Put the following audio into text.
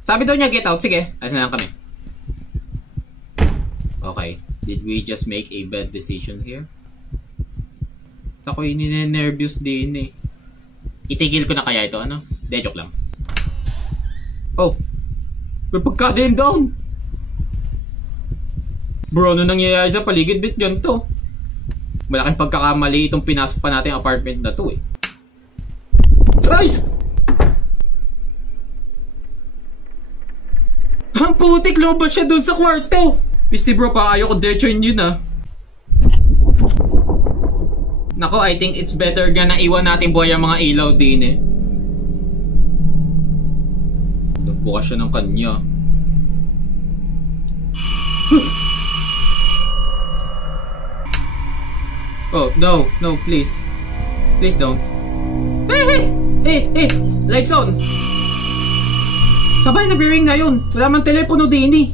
Sabi daw niya get out. Sige, alis na lang kami. Okay. Did we just make a bad decision here? Ako'y ninenervyos din eh. Itigil ko na kaya ito, ano? De, joke lang. Oh! May pagka-dim down! Bro, ano nangyayari sa paligid bit ganito? Malaking pagkakamali itong pinasok pa natin apartment na to eh. Ay! Ang putik, lumabas siya dun sa kwarto! Pisti bro, pa ayaw ko derechoin yun ah. Nako, I think it's better na iwan natin buhay ang mga ilaw din eh. Nagbukas siya ng kanya. Oh, no, no, please. Please don't. Hey, lights on! Sabay nag-ring na yun. Wala man telepono din eh.